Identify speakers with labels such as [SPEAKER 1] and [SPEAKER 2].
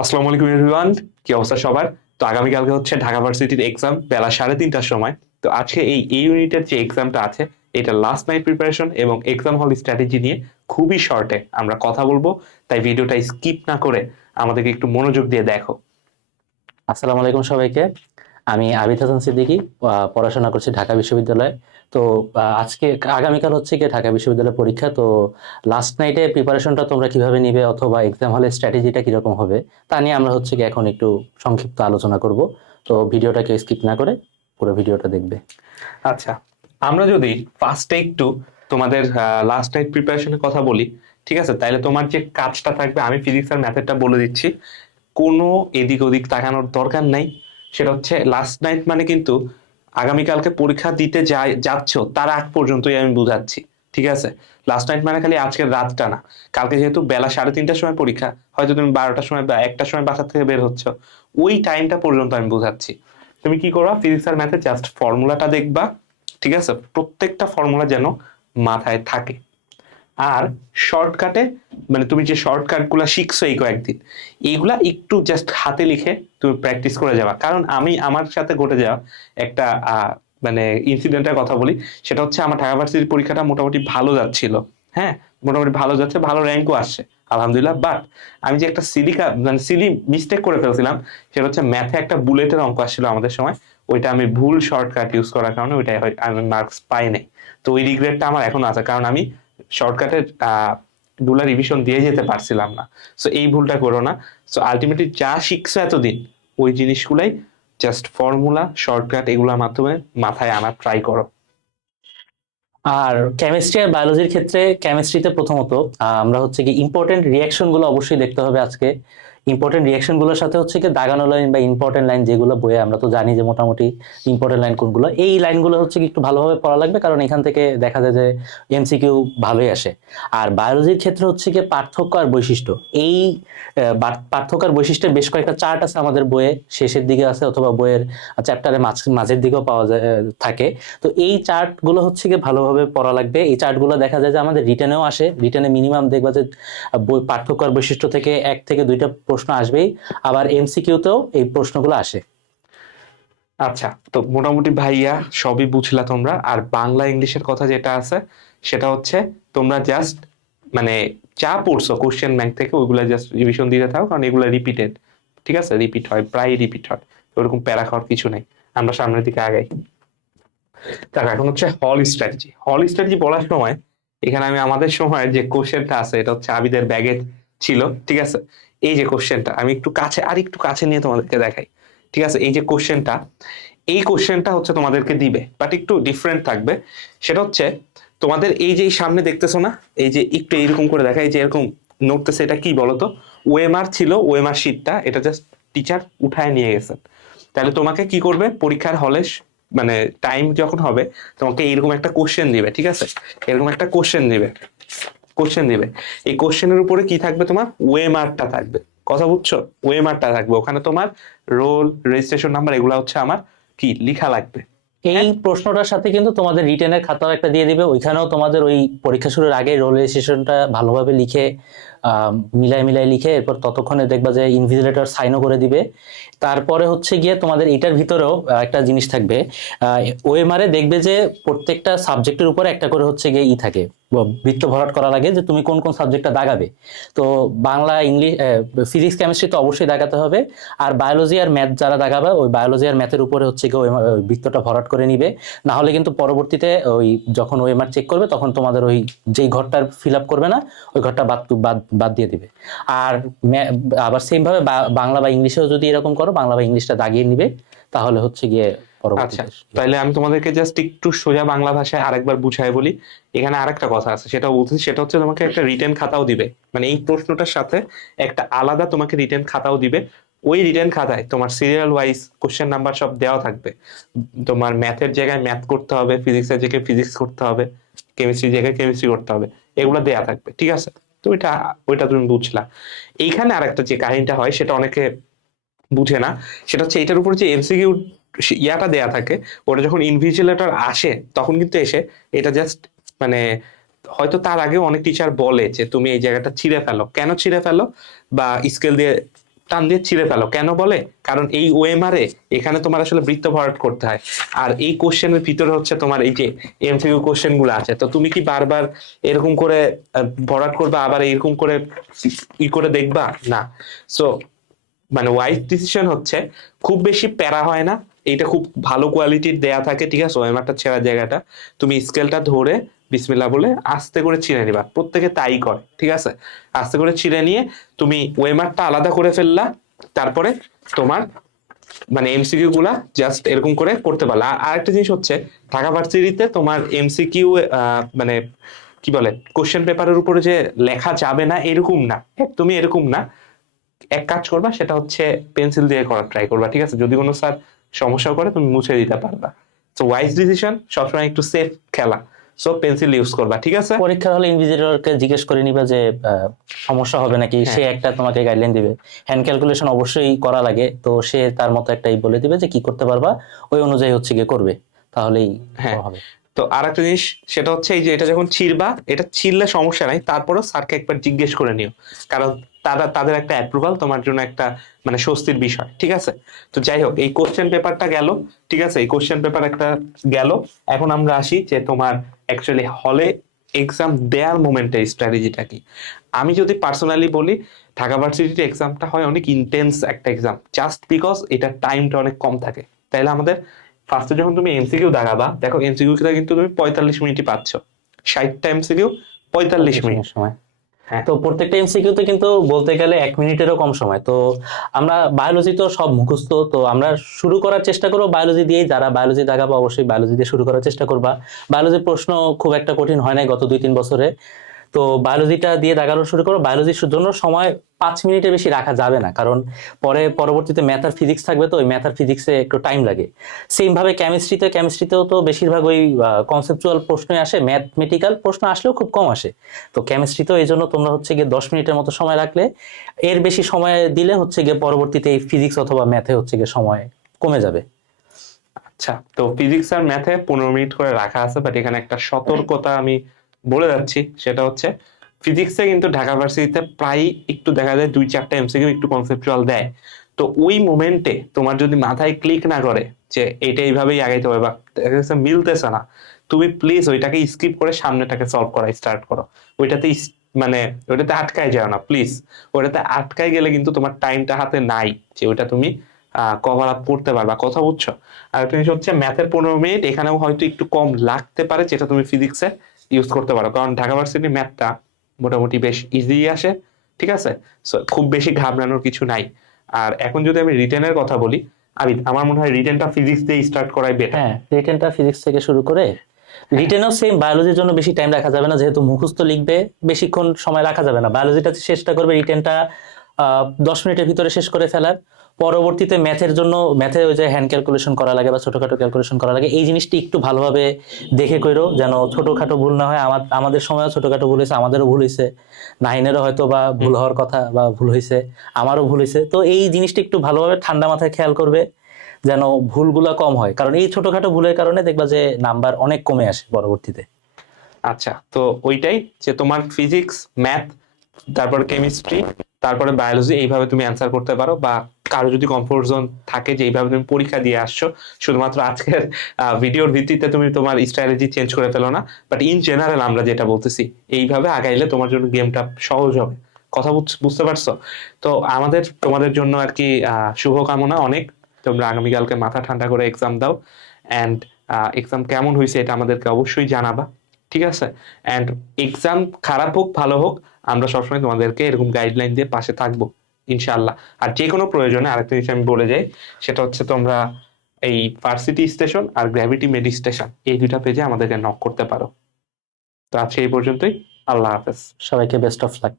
[SPEAKER 1] আসসালামু আলাইকুম এভরিওয়ান কি অবস্থা সবার? তো আগামীকালকে হচ্ছে ঢাকা ভার্সিটির এক্সাম বেলা সাড়ে তিনটার সময়। তো আজকে এই এই ইউনিটের যে এক্সামটা আছে, এটা লাস্ট নাইট প্রিপারেশন এবং এক্সাম হল স্ট্র্যাটেজি নিয়ে খুবই শর্টে আমরা কথা বলব। তাই ভিডিওটা স্কিপ না করে আমাদেরকে একটু মনোযোগ দিয়ে দেখো।
[SPEAKER 2] আসসালামু আলাইকুম সবাইকে। আমি আবিদ হাসান সিদ্দিকী পড়াশোনা করছি ঢাকা বিশ্ববিদ্যালয়ে। তো আজকে আগামীকাল হচ্ছে কি ঢাকা বিশ্ববিদ্যালয়ের পরীক্ষা। তো লাস্ট নাইটে প্রিপারেশনটা তোমরা কীভাবে নিবে অথবা এক্সাম হলে স্ট্র্যাটেজিটা কীরকম হবে, তা নিয়ে আমরা হচ্ছে কি এখন একটু সংক্ষিপ্ত আলোচনা করব। তো ভিডিওটাকে স্কিপ না করে পুরো ভিডিওটা দেখবে।
[SPEAKER 1] আচ্ছা আমরা যদি ফার্স্টে একটু তোমাদের লাস্ট নাইট প্রিপারেশনের কথা বলি, ঠিক আছে? তাহলে তোমার যে কাজটা থাকবে, আমি ফিজিক্স আর ম্যাথেরটা বলে দিচ্ছি। কোনো এদিক ওদিক তাকানোর দরকার নাই। সেটা হচ্ছে লাস্ট নাইট মানে কিন্তু আগামীকালকে পরীক্ষা দিতে যাই, যাচ্ছ, তার আগ পর্যন্তই আমি বুঝাচ্ছি, ঠিক আছে? লাস্ট নাইট মানে খালি আজকের রাতটা না, কালকে যেহেতু বেলা সাড়ে তিনটার সময় পরীক্ষা, হয়তো তুমি বারোটার সময় বা একটার সময় বাসা থেকে বের হচ্ছ, ওই টাইমটা পর্যন্ত আমি বুঝাচ্ছি। তুমি কি করবা ফিজিক্স আর ম্যাথে জাস্ট ফর্মুলাটা দেখবা, ঠিক আছে? প্রত্যেকটা ফর্মুলা যেন মাথায় থাকে। আর শর্টকাটে মানে তুমি যে শর্টকাটগুলা শিখছো এই কয়েকদিন এইগুলা একটু জাস্ট হাতে লিখে তুমি প্র্যাকটিস করে যাবা কারণ আমি আমার সাথে ঘটে যাওয়া একটা মানে ইনসিডেন্টের কথা বলি। সেটা হচ্ছে আমার ঢাকা ভার্সিটির পরীক্ষাটা মোটামুটি ভালো যাচ্ছিল। হ্যাঁ মোটামুটি ভালো যাচ্ছে, ভালো র্যাঙ্কও আসছে, আলহামদুলিল্লাহ। বাট আমি যে একটা সিলিকা মানে সিলি মিস্টেক করে ফেলছিলাম, সেটা হচ্ছে ম্যাথে একটা বুলেটের অঙ্ক আসছিল আমাদের সময়। ওইটা আমি ভুল শর্টকাট ইউজ করার কারণে ওইটাই আমি মার্কস পাই নাই। তো ওই রিগ্রেটটা আমার এখন আছে। কারণ আমি শর্টকাটের গুলা রিভিশন দিয়ে যেতে পারছিলাম না। সো এই ভুলটা করো না। সো আলটিমেটলি যা শিখছো এতদিন, ওই জিনিসগুলাই জাস্ট ফর্মুলা শর্টকাট এগুলোর মাধ্যমে মাথায় আনার ট্রাই করো।
[SPEAKER 2] আর কেমিস্ট্রি আর বায়োলজির ক্ষেত্রে কেমিস্ট্রিতে প্রথমত আমরা হচ্ছে কি ইম্পর্টেন্ট রিয়াকশনগুলো অবশ্যই দেখতে হবে আজকে। ইম্পর্টেন্ট রিয়াকশনগুলোর সাথে হচ্ছে কি দাগানো লাইন বা ইম্পর্টেন্ট লাইন যেগুলো বইয়ে আমরা তো জানি যে মোটামুটি ইম্পর্টেন্ট লাইন কোনগুলো, এই লাইনগুলো হচ্ছে কি একটু ভালোভাবে পড়া লাগবে কারণ এখান থেকে দেখা যায় যে এমসিকিউ ভালোই আসে। আর বায়োলজির ক্ষেত্রে হচ্ছে কি পার্থক্য আর বৈশিষ্ট্য। এই পার্থক্য আর বৈশিষ্ট্যের বেশ কয়েকটা চার্ট আছে আমাদের বইয়ে, শেষের দিকে আছে অথবা বইয়ের চ্যাপ্টারের মাঝ, মাঝের দিকেও পাওয়া যায় থাকে। তো এই চার্টগুলো হচ্ছে কি ভালোভাবে পড়া লাগবে। এই চার্টগুলো দেখা যায় যে আমাদের রিটেনেও আসে। রিটেনে মিনিমাম দেখবা যে বই- পার্থক্য আর বৈশিষ্ট্য থেকে এক থেকে দুইটা প্রশ্ন আসবেই, আবার এমসিকিউতেও এই প্রশ্নগুলো আসে।
[SPEAKER 1] আচ্ছা তো মোটামুটি ভাইয়া সবই বুঝলা তোমরা, আর বাংলা ইংলিশের কথা যেটা আছে, সেটা হচ্ছে তোমরা জাস্ট মানে যা পড়ছো কোশ্চেন ব্যাংক থেকে, ওইগুলো জাস্ট রিভিশন দিতে থাকো, কারণ এগুলো রিপিটেড ঠিক আছে? রিপিট হয় প্রায় রিপিট হয়, ওরকম প্যারা খাওয়ার কিছু নেই। আমরা সামনের দিকে আগাই। তার এখন হচ্ছে হল স্ট্র্যাটেজি হল স্ট্র্যাটেজি বলার সময়, এখানে আমি আমাদের সময় যে কোশ্চেনটা আছে, এটা হচ্ছে আবিদের ব্যাগে ছিল, ঠিক আছে? এই যে কোশ্চেনটা আমি একটু কাছে, আর একটু কাছে নিয়ে তোমাদেরকে দেখাই। ঠিক আছে? এই যে কোশ্চেনটা এই কোশ্চেনটা হচ্ছে তোমাদেরকে দিবে বাট একটু ডিফারেন্ট থাকবে। সেটা হচ্ছে, তোমাদের এই যে সামনে দেখতেছো না? এই যে একটু এইরকম করে দেখা এই যে এরকম নড়তেছে, এটা কি বলতো? ওএমআর ছিল ওএমআর শিটটা এটা জাস্ট টিচার উঠায় নিয়ে গেছেন তাহলে তোমাকে কি করবে? পরীক্ষার হলে মানে টাইম যখন হবে, তোমাকে এইরকম একটা কোশ্চেন দিবে, ঠিক আছে? এরকম একটা কোশ্চেন দিবে। কোশ্চেন দিবে এই কোশ্চেনের উপরে কি থাকবে তোমার? ওয়েমারটা থাকবে। কথা বুঝছ? ওয়েমারটা থাকবে। ওখানে তোমার রোল রেজিস্ট্রেশন নাম্বার এগুলো হচ্ছে আমার কি? লিখা লাগবে।
[SPEAKER 2] এই প্রশ্নটার সাথে কিন্তু তোমাদের রিটেনের খাতাও একটা দিয়ে দিবে। ওইখানেও তোমাদের ওই পরীক্ষা শুরুর আগে রোল রেজিস্ট্রেশনটা ভালোভাবে লিখে মিলাই মিলাই লিখে এরপর ততক্ষণে দেখবা যে ইনভিজিলেটর সাইনও করে দিবে। তারপরে হচ্ছে গিয়ে তোমাদের এটার ভিতরেও একটা জিনিস থাকবে। ওএমআরে দেখবে যে প্রত্যেকটা সাবজেক্টের উপরে একটা করে হচ্ছে গিয়ে ই থাকে। বৃত্ত ভরাট করা লাগে যে তুমি কোন কোন সাবজেক্টটা দাগাবে। তো বাংলা, ইংলিশ ফিজিক্স কেমিস্ট্রি তো অবশ্যই দাগাতে হবে। আর বায়োলজি আর ম্যাথ যারা দাগাবে, ওই বায়োলজি আর ম্যাথের উপরে হচ্ছে গিয়ে ওই ওই বৃত্তটা ভরাট করে নিবে। না হলে কিন্তু পরবর্তীতে ওই যখন ওএমআর চেক করবে, তখন তোমাদের ওই যেই ঘরটার ফিল আপ করবে না, ওই ঘরটা বাদ বাদ বাদ দিয়ে দিবে। আর আবার সেম ভাবে বা- বাংলা বা ইংলিশেও যদি এরকম করো, বাংলা বা ইংলিশটা দাগিয়ে নিবে। তাহলে হচ্ছে গিয়ে
[SPEAKER 1] আচ্ছা তাইলে আমি তোমাদেরকে জাস্ট একটু সোজা বাংলা ভাষায় আরেকবার বুঝাই বলি। এখানে আরেকটা কথা আছে সেটা বলতেছি সেটা হচ্ছে তোমাকে একটা রিটার্ন খাতাও দিবে। মানে এই প্রশ্নটার সাথে একটা আলাদা তোমাকে রিটেন খাতাও দিবে। ওই রিটেন খাতায় তোমার সিরিয়াল ওয়াইজ কোশ্চেন নাম্বার সব দেওয়া থাকবে। তোমার ম্যাথের জায়গায় ম্যাথ করতে হবে ফিজিক্সের জায়গায় ফিজিক্স করতে হবে কেমিস্ট্রির জায়গায় কেমিস্ট্রি করতে হবে এগুলো দেয়া থাকবে ঠিক আছে? তো ওইটা ওইটা তুমি বুঝলা। এইখানে আরেকটা যে কাহিনীটা হয় সেটা অনেকে বুঝে না। সেটা হচ্ছে এটার উপর যে এমসিকিউ ইয়াটা দেয়া থাকে, ওটা যখন ইনভিজিলেটর আসে, তখন কিন্তু এসে এটা জাস্ট মানে হয়তো তার আগে অনেক টিচার বলে যে তুমি এই জায়গাটা ছিঁড়ে ফেলো। কেন ছিঁড়ে ফেলো? বা স্কেল দিয়ে টান দিয়ে ছিঁড়ে ফেলো। কেন বলে? কারণ এই ওএমআর এখানে তোমার আসলে বৃত্ত ভরাট করতে হয়। আর এই কোশ্চেনের ভিতরে হচ্ছে তোমার এই যে এমসিকিউ কোশ্চেনগুলো আছে। তো তুমি কি বারবার এরকম করে ভরাট করবা, আবার এরকম করে ই করে দেখবা? না। সো মানে ওয়াইজ ডিসিশন হচ্ছে, খুব বেশি প্যারা হয় না। এইটা খুব ভালো কোয়ালিটির দেয়া থাকে, ঠিক আছে? ওয়েমারটা ছেঁড়ার জায়গাটা। তুমি স্কেলটা ধরে বিসমিল্লা বলে আস্তে করে ছিঁড়ে নিবা। প্রত্যেকে তাই করে, ঠিক আছে? আস্তে করে ছিঁড়ে নিয়ে তুমি ওয়েমারটা আলাদা করে ফেললা, তারপরে তোমার মানে এমসিকিউ গুলা জাস্ট এরকম করে করতে পারলা। আর একটা জিনিস হচ্ছে, ঢাকা ভার্সিটিতে তোমার এমসিকিউ মানে কি বলে কোশ্চেন পেপারের উপরে যে লেখা যাবে না, এরকম না। একদমই এরকম না। এক কাজ করবা সেটা হচ্ছে পেন্সিল দিয়ে করার ট্রাই করবা ঠিক আছে? যদি কোনো স্যার সমস্যা করে তুমি মুছে দিতে পারবা। তো ওয়াইজ ডিসিশন সবসময় একটু সেফ খেলা। সো পেন্সিল ইউজ করবা ঠিক আছে?
[SPEAKER 2] পরীক্ষার হলে ইনভিজিটরকে জিজ্ঞেস করে নিবা যে সমস্যা হবে নাকি?
[SPEAKER 1] হ্যাঁ।
[SPEAKER 2] সে একটা তোমাকে গাইডলাইন দিবে। হ্যান্ড ক্যালকুলেশন অবশ্যই করা লাগে। তো সে তার মতো একটাই বলে দিবে যে কি করতে পারবা? ওই অনুযায়ী হচ্ছে গিয়ে করবে। তাহলেই
[SPEAKER 1] হ্যাঁ। তো আর একটা জিনিস, সেটা হচ্ছে এই যে এটা যখন ছিড়বা, এটা ছিড়লে সমস্যা নাই, তারপরেও স্যারকে একবার জিজ্ঞেস করে নিও। কারণ তারা, তাদের একটা অ্যাপ্রুভাল তোমার জন্য একটা মানে স্বস্তির বিষয়, ঠিক আছে? তো যাই হোক, এই কোশ্চেন পেপারটা গেল, ঠিক আছে? এই কোশ্চেন পেপার একটা গেল। এখন আমরা আসি যে তোমার অ্যাকচুয়ালি হলে এক্সাম দেওয়ার মোমেন্টে স্ট্র্যাটেজিটা কি? আমি যদি পার্সোনালি বলি, ঢাকা ভার্সিটির এক্সামটা হয় অনেক ইন্টেন্স একটা এক্সাম জাস্ট বিকজ এটা টাইমটা অনেক কম থাকে। তাইলে আমাদের ফার্স্টে যখন তুমি এমসিকিউ দাগাবা দেখো এমসিকিউ কিন্তু তুমি পঁয়তাল্লিশ মিনিটই পাচ্ছ। ষাটটা এমসিকিউ পঁয়তাল্লিশ মিনিট।
[SPEAKER 2] সময়।
[SPEAKER 1] হ্যাঁ।
[SPEAKER 2] তো প্রত্যেকটা এমসিকিউতে কিন্তু বলতে গেলে এক মিনিটেরও কম সময়। তো আমরা বায়োলজি তো সব মুখস্থ তো আমরা শুরু করার চেষ্টা করব বায়োলজি দিয়েই। যারা বায়োলজি দাগাবো অবশ্যই বায়োলজি দিয়ে শুরু করার চেষ্টা করবা। বায়োলজির প্রশ্ন খুব একটা কঠিন হয় নাই গত দুই তিন বছরে। তো বায়োলজিটা দিয়ে দাগানো শুরু করো বায়োলজির জন্য সময় পাঁচ মিনিটের বেশি রাখা যাবে না। কারণ পরে পরবর্তীতে ম্যাথ আর ফিজিক্স থাকবে তো, ওই ম্যাথ আর ফিজিক্সে একটু টাইম লাগে। সেমভাবে কেমিস্ট্রিতে কেমিস্ট্রিতেও তো বেশিরভাগ ওই কনসেপচুয়াল প্রশ্নই আসে ম্যাথমেটিক্যাল প্রশ্ন আসলেও খুব কম আসে। তো কেমিস্ট্রিতেও এই জন্য তোমরা হচ্ছে গিয়ে দশ মিনিটের মতো সময় রাখলে, এর বেশি সময় দিলে হচ্ছে গিয়ে পরবর্তীতে এই ফিজিক্স অথবা ম্যাথে হচ্ছে গিয়ে সময় কমে যাবে।
[SPEAKER 1] আচ্ছা তো ফিজিক্স আর ম্যাথে পনেরো মিনিট করে রাখা আছে বাট এখানে একটা সতর্কতা আমি বলে যাচ্ছি, সেটা হচ্ছে ফিজিক্সে কিন্তু ঢাকা ভার্সিটিতে প্রায় একটু দেখা যায় দুই চারটা এমসিকিউ একটু কনসেপচুয়াল দেয়। তো ওই মোমেন্টে তোমার যদি মাথায় ক্লিক না করে যে এটা এইভাবেই আগাইতে হবে বা মিলতেছে না, তুমি প্লিজ ওইটাকে স্কিপ করে সামনেটাকে সলভ করা স্টার্ট করো। ওইটাতে মানে ওইটাতে আটকায় যাও না প্লিজ ওইটাতে আটকায় গেলে কিন্তু তোমার টাইমটা হাতে নাই যে ওইটা তুমি কভার আপ করতে পারবা। কথা বুঝছ? আর একটা জিনিস হচ্ছে ম্যাথের পনেরো মিনিট এখানেও হয়তো একটু কম লাগতে পারে, যেটা তুমি ফিজিক্সে ইউজ করতে পারো। কারণ ঢাকা ভার্সিটি ম্যাথটা মোটামুটি বেশ ইজি আসে, ঠিক আছে? খুব বেশি ঘাবড়ানোর কিছু নাই। আর এখন যদি আমি রিটেনের কথা বলি আমি আমার মনে হয় রিটেনটা ফিজিক্স দিয়ে স্টার্ট করাই বেটার
[SPEAKER 2] হ্যাঁ রিটেনটা ফিজিক্স থেকে শুরু করে রিটেনও সেম বায়োলজির জন্য বেশি টাইম রাখা যাবে না। যেহেতু মুখস্থ লিখবে, বেশিক্ষণ সময় রাখা যাবে না। বায়োলজিটা চেষ্টা করবে রিটেনটা দশ মিনিটের ভিতরে শেষ করে ফেলার। পরবর্তীতে ম্যাথের জন্য ম্যাথে ওই যে হ্যান্ড ক্যালকুলেশন করা লাগে বা ছোটখাটো ক্যালকুলেশন করা লাগে, এই জিনিসটি একটু ভালোভাবে দেখে করো যেন ছোটোখাটো ভুল না হয়। আমার, আমাদের সময়ও ছোটোখাটো ভুল হয়েছে, আমাদেরও ভুল হয়েছে। নাইনেরও হয়তো বা ভুল হওয়ার কথা বা ভুল হয়েছে, আমারও ভুল হয়েছে। তো এই জিনিসটি একটু ভালোভাবে ঠান্ডা মাথায় খেয়াল করবে, যেন ভুলগুলা কম হয়। কারণ এই ছোটখাটো ভুলের কারণে দেখবা যে নাম্বার অনেক কমে আসে পরবর্তীতে।
[SPEAKER 1] আচ্ছা তো ওইটাই যে তোমার ফিজিক্স ম্যাথ তারপর কেমিস্ট্রি তারপরে বায়োলজি এইভাবে তুমি অ্যান্সার করতে পারো বা কারও যদি কমফোর্ট জোন থাকে যে এইভাবে তুমি পরীক্ষা দিয়ে আসছো, শুধুমাত্র আজকের ভিডিওর ভিত্তিতে তুমি তোমার স্ট্র্যাটেজি চেঞ্জ করে ফেলো না বাট ইন জেনারেল আমরা যেটা বলতেছি, এইভাবে আগাইলে তোমার জন্য গেমটা সহজ হবে। কথা বুঝতে পারছ? তো আমাদের, তোমাদের জন্য আর কি শুভকামনা অনেক। তোমরা আগামীকালকে মাথা ঠান্ডা করে এক্সাম দাও অ্যান্ড এক্সাম কেমন হয়েছে এটা আমাদেরকে অবশ্যই জানাবা, ঠিক আছে? অ্যান্ড এক্সাম খারাপ হোক, ভালো হোক আমরা সবসময় তোমাদেরকে এরকম গাইডলাইন দিয়ে পাশে থাকব ইনশাল্লাহ আর যে কোনো প্রয়োজনে আরেকটা জিনিস আমি বলে যাই, সেটা হচ্ছে তোমরা এই ভার্সিটি স্টেশন আর গ্র্যাভিটি মেডি স্টেশন এই দুইটা পেজে আমাদেরকে নক করতে পারো। তো আজকে এই পর্যন্তই, আল্লাহ হাফেজ।
[SPEAKER 2] সবাইকে বেস্ট অফ লাক